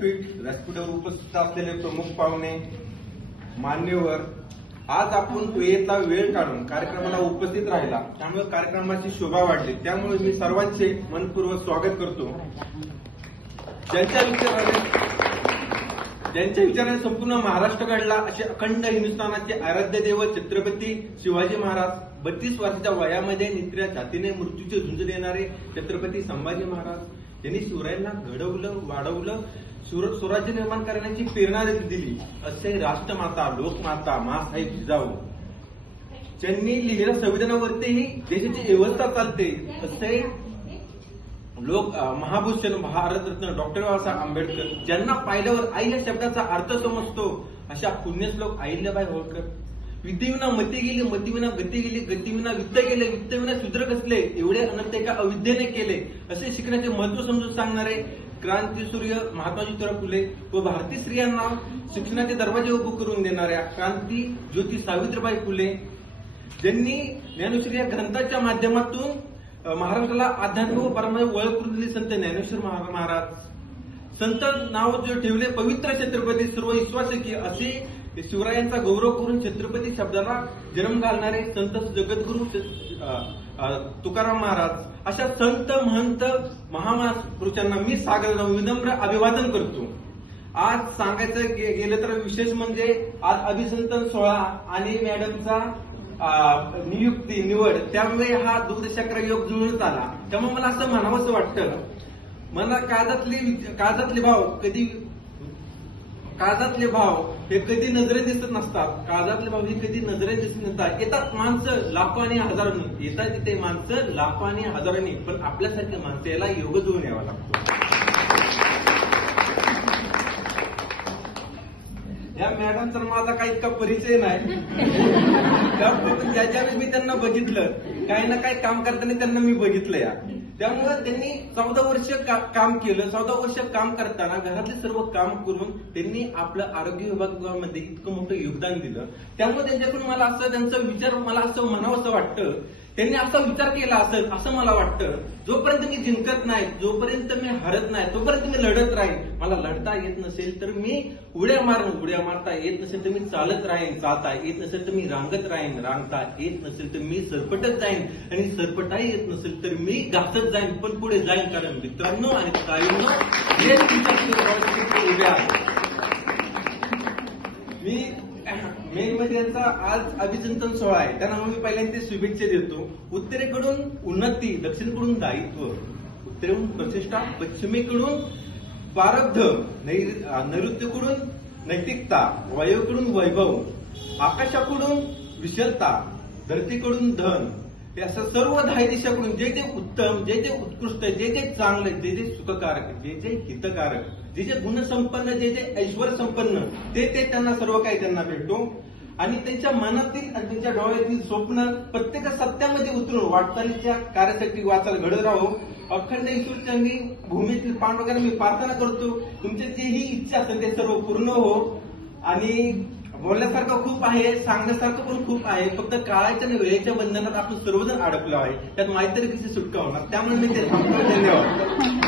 व्यासपीठावर उपस्थित असलेले प्रमुख पाहुणे, मान्यवर, आज आपण वेळेचा वेळ काढून कार्यक्रमाला उपस्थित राहिला, त्यामुळे कार्यक्रमाची शोभा वाढली. त्यामुळे मी सर्वांचे मनपूर्वक स्वागत करतो. ज्यांच्या विचाराने संपूर्ण महाराष्ट्र घडला असे अखंड हिंदुस्थानाचे आराध्य दैवत छत्रपती शिवाजी महाराज, 32 वर्षाच्या वयामध्ये नित्र्या जातीने मृत्यूचे झुंज देणारे छत्रपती संभाजी महाराज, यांनी शिवरायांना घडवलं, वाढवलं, स्वराज्य निर्माण करण्याची प्रेरणा दिली असे राष्ट्रमाता, लोकमाता, मासाहेब जिजाऊ, ज्यांनी लिहिलेल्या संविधानावरतीही देशाची व्यवस्था चालते असे महाभूषण, भारतरत्न डॉक्टर बाबासाहेब आंबेडकर, ज्यांना पाहिल्यावर आई या शब्दाचा अर्थ समजतो अशा पुण्यश्लोक अहिल्याबाई होळकर, विद्येविना मती गेली, मतीविना गती गेली, गतीविना वित्त गेले, वित्तविना शूद्र कसले, एवढे अनंत एका अविद्येने केले असे शिकण्याचे महत्व समजून सांगणारे क्रांतीसूर्य महात्मा ज्योतिराव फुले व भारतीय स्त्रियांना शिक्षणाचे दरवाजे उभे करून देणाऱ्या क्रांती ज्योती सावित्रीबाई फुले, ज्यांनी ज्ञानेश्वरी या ग्रंथाच्या माध्यमातून महाराष्ट्राला आध्यात्मिक व परमात्म्याची ओळख करून दिली संत ज्ञानेश्वर महाराज, संत नाव जे ठेवले पवित्र छत्रपती सर्व विश्वासकी असे शिवरायांचा गौरव करून छत्रपती शब्दाला जन्म घालणारे संत जगद्गुरु तुकाराम महाराज, अशा संत महंत महापुरुषांना मी सागर विनम्र अभिवादन करतो. आज सांगायचं गेलं तर विशेष म्हणजे आज अभिसंतन सोहळा आणि मॅडमचा निवड, त्यामुळे हा दूरचक्र योग जुळून आला. त्यामुळे मला असं म्हणावंसं वाटतं, मला काळजातले भाव हे कधी नजरे दिसत नसतात, काळजातले भाव हे कधी नजरे दिसत नसतात. येतात माणसं लाखो आणि हजारांनी, येतात तिथे माणसं लाखो आणि हजारांनी, पण आपल्यासारखे माणसं याला योग जुळून यावा लागतो. या मॅडमचा माझा काही इतका परिचय नाही, ज्यावेळी मी त्यांना बघितलं, काही ना काही काम करताना त्यांना मी बघितलं या, त्यामुळे त्यांनी 14 वर्ष काम केलं. 14 वर्ष काम करताना घरातले सर्व काम करून त्यांनी आपलं आरोग्य विभागामध्ये इतकं मोठं योगदान दिलं. त्यामुळे त्यांच्याकडून मला असं त्यांचा विचार मला असं म्हणावंसं वाटतं, त्यांनी असा विचार केला असेल असं मला वाटतं, जोपर्यंत मी जिंकत नाही, जोपर्यंत मी हरत नाही, तोपर्यंत मी लढत राहीन. मला लढता येत नसेल तर मी उड्या मारता येत नसेल तर मी चालत राहीन, चालता येत नसेल तर मी रांगत राहीन, रांगता येत नसेल तर मी सरपटत जाईन, आणि सरपटाही येत नसेल तर मी घासत जाईन, पण पुढे जाईन. कारण मित्रांनो आणि ताईंनो, हे उभे आहे. मी मेन म्हणजे यांचा आज अभिचिंतन सोहळा आहे, त्यांना मी पहिल्यांदा शुभेच्छा देतो. उत्तरेकडून उन्नती, दक्षिणेकडून दायित्व, उत्तरेकडून प्रतिष्ठा, पश्चिमेकडून प्रारब्ध, नैऋत्येकडून नैतिकता, वायूकडून वैभव, आकाशाकडून विशालता, धरतीकडून धन, हे असं सर्व 10 दिशाकडून जे जे उत्तम, जे जे उत्कृष्ट, जे जे चांगलं, जे जे सुखकारक, जे जे हितकारक, जे जे गुणसंपन्न, जे जे ऐश्वर संपन्न, ते त्यांना सर्व काही त्यांना भेटतो. आणि त्यांच्या मनातील आणि त्यांच्या डोळ्यातील स्वप्न प्रत्येक सत्यामध्ये उतरून वाटचालीच्या कार्यासाठी वाचायला घडत राहो. अखंड ईश्वरचंदी भूमीतील पांडुरंगाला मी प्रार्थना करतो, तुमची जेही इच्छा असेल ते सर्व पूर्ण हो. आणि बोलण्यासारखं खूप आहे, सांगण्यासारखं पण खूप आहे, फक्त काळाच्या आणि वेळेच्या बंधनात आपण सर्वजण अडकलो आहे, त्यात माहिती कशी सुटका होणार, त्यामुळे मी ते थांबतो. धन्यवाद.